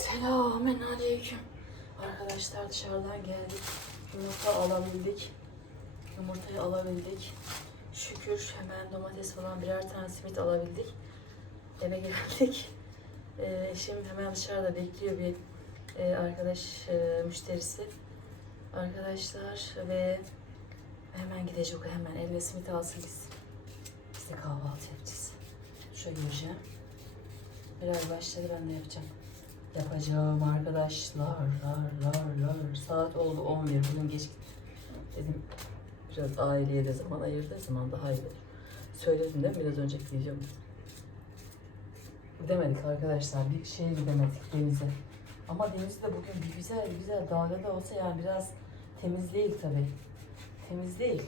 Selamun aleyküm. Arkadaşlar dışarıdan geldik. Yumurta alabildik. Yumurtayı alabildik. Şükür hemen domates falan birer tane simit alabildik. Eve geldik. Ee, eşim hemen dışarıda bekliyor bir e, arkadaş e, müşterisi. Arkadaşlar ve hemen gidecek hemen eline simit alsın biz. Biz de kahvaltı yapacağız. Şöyle göreceğim. Biraz başladı ben de yapacağım. Yapacağım arkadaşlar. Lar, lar, lar. Saat oldu 11. Bugün geç dedim. Biraz aileye de zaman ayırdığı zaman daha iyi olur. Söyledim değil biraz önceki videomda? Gidemedik arkadaşlar. Bir şeye gidemedik denize. Ama denizde bugün bir güzel güzel dalga da olsa yani biraz temiz değil tabii. Temiz değil.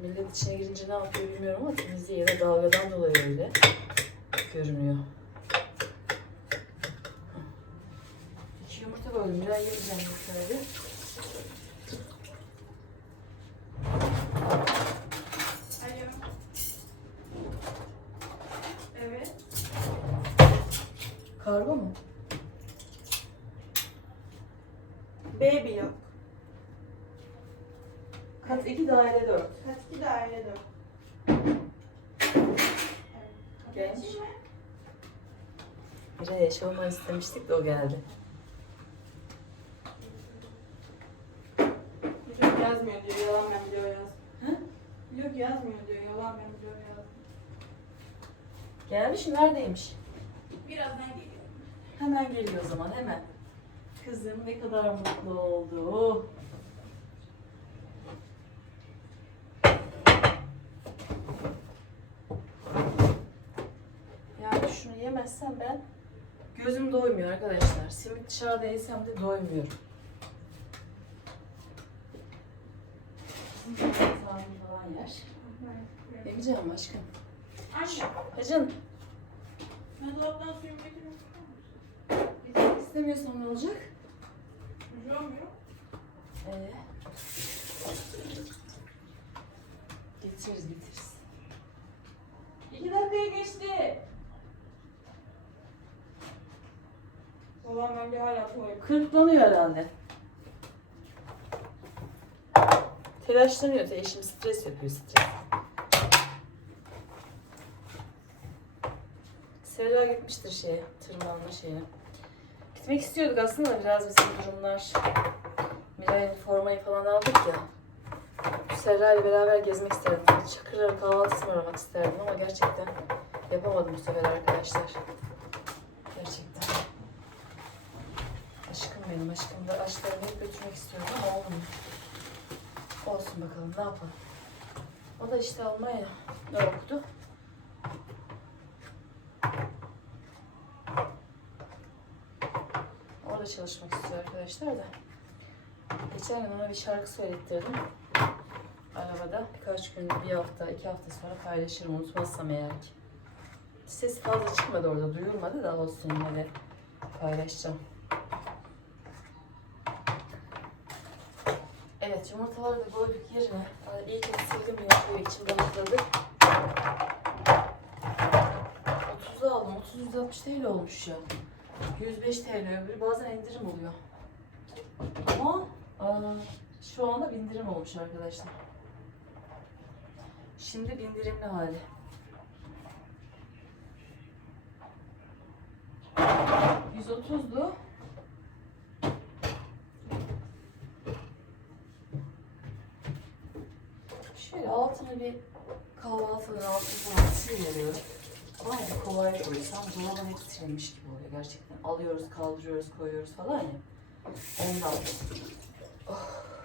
Millet içine girince ne yapıyor bilmiyorum ama temiz değil ya da dalgadan dolayı öyle görünüyor. İki yumurta koydum. Biraz yiyeceğim. Alo. Evet. Kargo mu? Baby yok. Kat 2 daire 4. Kat 2 daire 4. Genç. Bir ay yaşamanı istemiştik de o geldi. Yok yazmıyor diyor. Yalan ben biliyor yaz. Hı? Yok yazmıyor diyor. Yalan ben biliyor yaz. Gelmiş mi? Neredeymiş? Birazdan geliyor. Hemen geliyor o zaman hemen. Kızım ne kadar mutlu oldu. Yani şunu yemezsem ben gözüm doymuyor arkadaşlar. Simit dışarıda yesem de doymuyorum. Sağım falan yer. Aşkım. Anne. Hacın Ben dolaptan suyumu getiriyorum. gitmek istemiyorsan ne olacak? Ucu olmuyor. Ee, getiririz getiririz. Yalan ben bir hala tuvalet. Kırıklanıyor herhalde. Telaşlanıyor. Eşim stres yapıyor stres. Serra gitmiştir şeye, tırmanma şeye. Gitmek istiyorduk aslında da biraz bizim durumlar. Miray'ın formayı falan aldık ya. Serra ile beraber gezmek isterdim. Çakırlara kahvaltı ısmarlamak isterdim ama gerçekten yapamadım bu sefer arkadaşlar. Gerçekten. Aşkım benim aşkım da aşklarımı hep götürmek istiyorum ama olmuyor. Olsun bakalım ne yapalım. O da işte Almanya ne okudu. Orada çalışmak istiyor arkadaşlar da. Geçen gün ona bir şarkı söylettirdim. Arabada birkaç gün, bir hafta, iki hafta sonra paylaşırım unutmazsam eğer ki. Ses fazla çıkmadı orada, duyulmadı da olsun yine de paylaşacağım. Evet yumurtaları da koyduk yerine. Aa, İyi ki sildim yumurtayı içinde mutladı. 30'da aldım. 30-160 TL olmuş ya. 105 TL öbürü bazen indirim oluyor. Ama aa, şu anda bindirim olmuş arkadaşlar. Şimdi bindirimli hali. %30'du. Şöyle altını bir kahvaltının altını falan siliyorum. Var ya kolay koysam dolaba hep silinmiş gibi oluyor gerçekten. Alıyoruz, kaldırıyoruz, koyuyoruz falan ya. Ondan. Oh.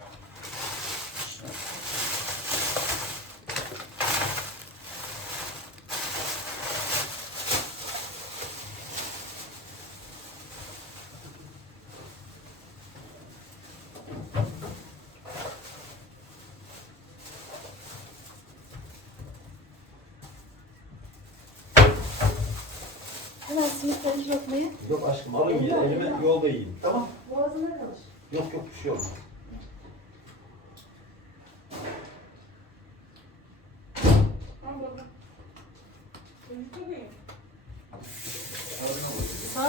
Hemen simitleri lokmayı Yok aşkım alayım ya elime yolda yiyeyim. Tamam. boğazına kalır. Yok yok bir şey olmaz. Çocuk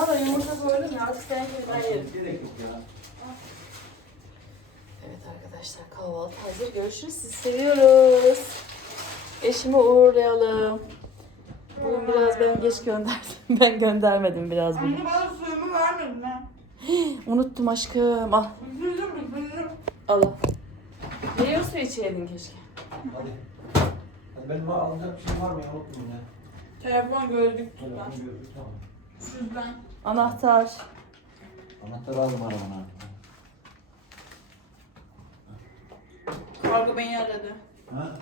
da yumurta koydum ya artık sen ben yerim. Gerek yok ya. Evet arkadaşlar kahvaltı hazır. Görüşürüz. Sizi seviyoruz. Eşimi uğurlayalım. Bugün biraz ben geç gönderdim. Ben göndermedim biraz bugün. Anne bana suyumu vermedin ha. Unuttum aşkım. Al. Üzüldüm üzüldüm. Al. Meyve suyu içeydin keşke. Hadi. Hadi benim alacak bir şeyim var mı ya? Unuttum ya. Telefon gözlük tut Telefon lan. gözlük tamam. Şuradan. Anahtar. Anahtarı aldım arabana. Kargo beni aradı. Ha?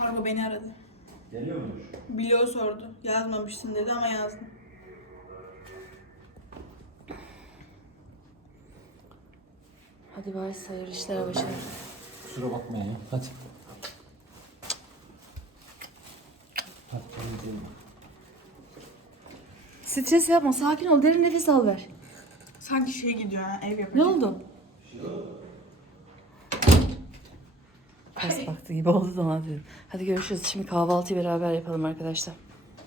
Kargo beni aradı. Geliyor muymuş? Bilo sordu. Yazmamışsın dedi ama yazdım. Hadi bay hayırlı işler başarılı. Kusura bakmayın ya. Hadi. Hadi gidelim. Stres yapma. Sakin ol. Derin nefes al ver. Sanki şey gidiyor ha ev yapacak. Ne oldu? Ters baktı gibi oldu da ona dedim. Hadi görüşürüz. Şimdi kahvaltıyı beraber yapalım arkadaşlar.